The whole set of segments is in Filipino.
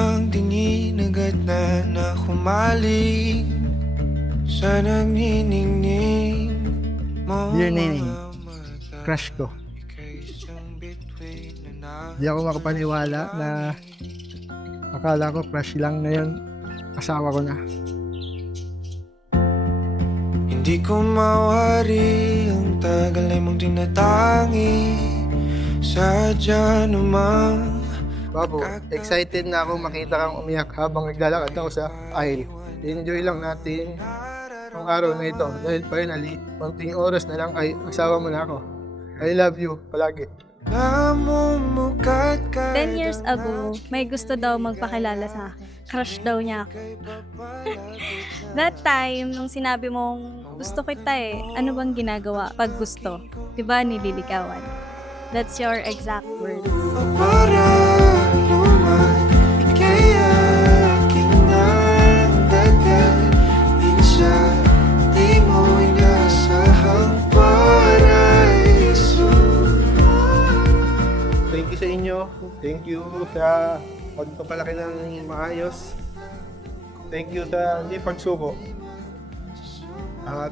kanyang tingin agad na humaling sa nagniningning mo. Dear Neneng, crush ko. Di ako makapaniwala na akala ko crush lang, ngayon asawa ko na. Hindi ko mawari ang tagal ay mong tinatangi. Sadya naman. Babo, excited na ako makita kang umiyak habang naglalakad ako sa aisle. Enjoy lang natin ang araw na ito dahil finally, konting oras na lang ay asawa mo na ako. I love you palagi. 10 years ago, may gusto daw magpakilala sa akin. Crush daw niya ako. That time, nung sinabi mong gusto kita ano bang ginagawa pag gusto? Diba nililigawan? That's your exact word. Para naman ika'y aking nagdagal. Minsan di mo inasahang paraiso. Thank you sa inyo. Thank you sa pagpapalaki ng maayos. Thank you sa hindi pagsuko. At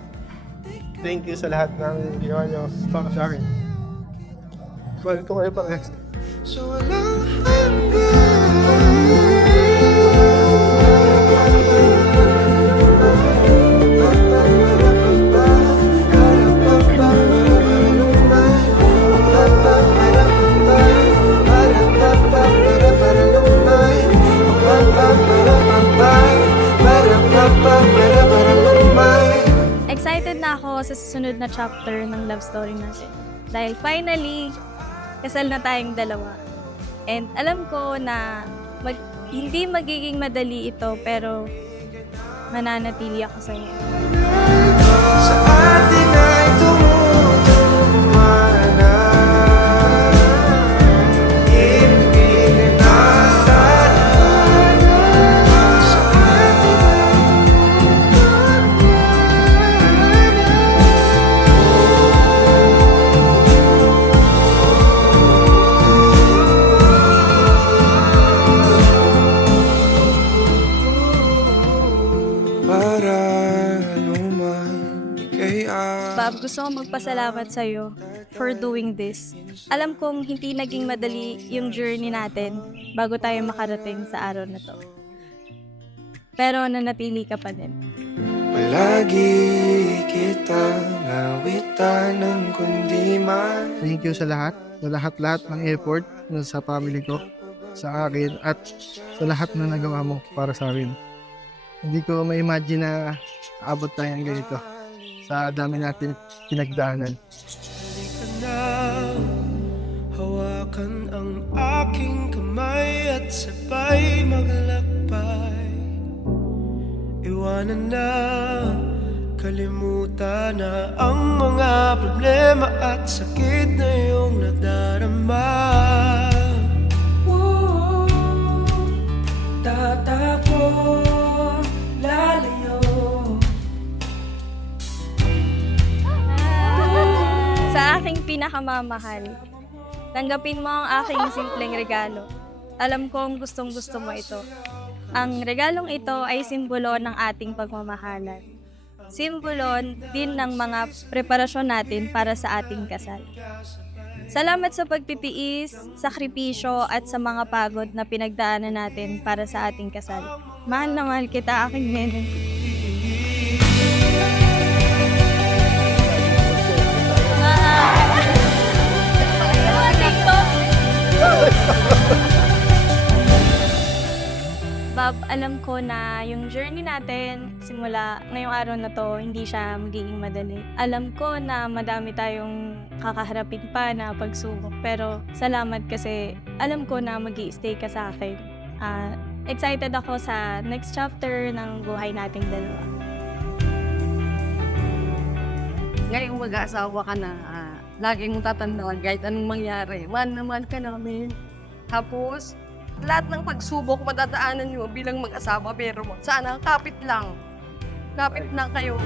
thank you sa lahat ng ginawa nyo para sa akin. Mahal ko kayo parehas. So walang hanggan. Excited na ako sa susunod na chapter ng love story natin. Dahil finally, kasal na tayong dalawa. And alam ko na hindi magiging madali ito, pero mananatili ako sa iyo. Sa atin ay tumutulumana. Ibigin natin. Sa atin ay para naman ika'y Bob, gusto ko magpasalamat sa'yo for doing this. Alam kong hindi naging madali yung journey natin bago tayo makarating sa araw na to. Pero nanatili ka pa din. palagi kitang awitan ng kundiman. Thank you sa lahat ng effort sa family ko, sa akin, at sa lahat na nagawa mo para sa akin. Hindi ko ma-imagine na aabot tayo ng ganito sa dami natin pinagdaanan. Halika na, hawakan ang aking kamay at sabay maglakbay. Iwanan na, kalimutan na ang mga problema at sakit na iyong nadarama. Tatakbo, lalayo. Sa aking pinakamamahal, tanggapin mo ang aking simpleng regalo. Alam kong gustong-gusto mo ito. Ang regalong ito ay simbolo ng ating pagmamahalan. Simbolo din ng mga preparasyon natin para sa ating kasal. Salamat sa pagtitiis, sakripisyo at sa mga pagod na pinagdaanan natin para sa ating kasal. Mahal na mahal kita, aking neneng. Bob, alam ko na yung journey natin simula ngayong araw na to, hindi siya magiging madali. Alam ko na madami tayong kakaharapin pa na pagsubok, pero salamat kasi alam ko na mag-i-stay ka sa akin. Excited ako sa next chapter ng buhay nating dalawa. Ngayong mag-aasawa ka na, lagi mong tatandaan kahit anong mangyari. Man naman ka namin. Tapos, lahat ng pagsubok madadaanan nyo bilang mag-asawa, pero sana kapit lang. Kapit lang kayo.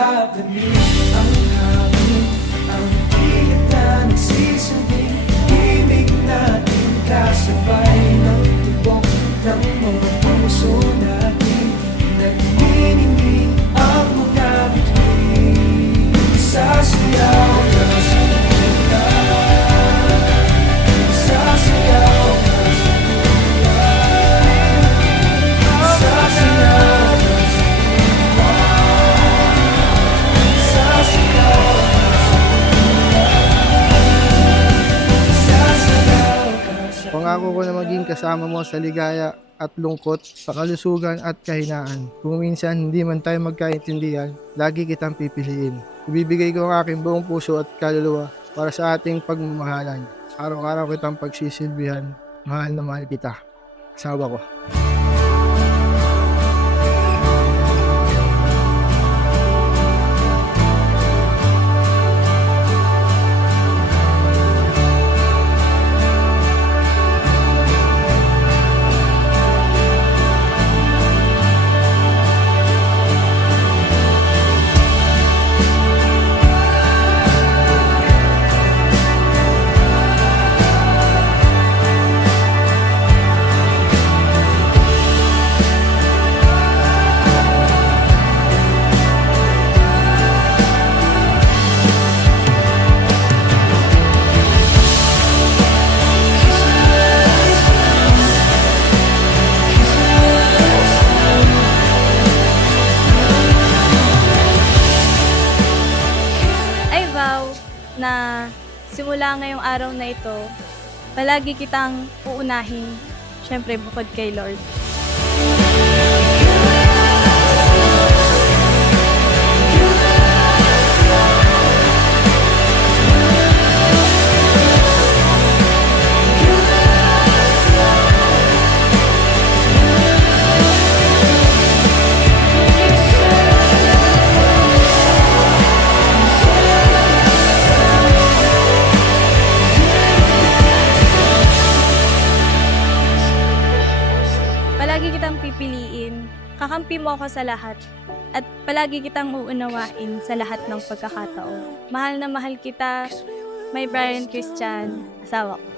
labanin ang hangin, ang tiyak na nagsisilbing himig natin, kasabay ng tibok ng mga puso natin. Nagniningning ang mga bituin, sasayaw ka sa kulay, sasayaw ka sa kulay, sasayaw ka sa kulay, sasayaw ka sa kulay, sasayaw ka sa Pangako ko na maging kasama mo sa ligaya at lungkot, sa kalusugan at kahinaan. Kung minsan hindi man tayo magkaintindihan, lagi kitang pipiliin. Ibibigay ko ang aking buong puso at kaluluwa para sa ating pagmamahalan. Araw-araw kitang pagsisilbihan, mahal na mahal kita. Asawa ko. I vow na simula ngayong araw na ito, palagi kitang uunahin, syempre bukod kay Lord. Palagi kitang pipiliin, kakampi mo ako sa lahat, at palagi kitang uunawain sa lahat ng pagkakataon. Mahal na mahal kita, my Brian Christian, asawa ko.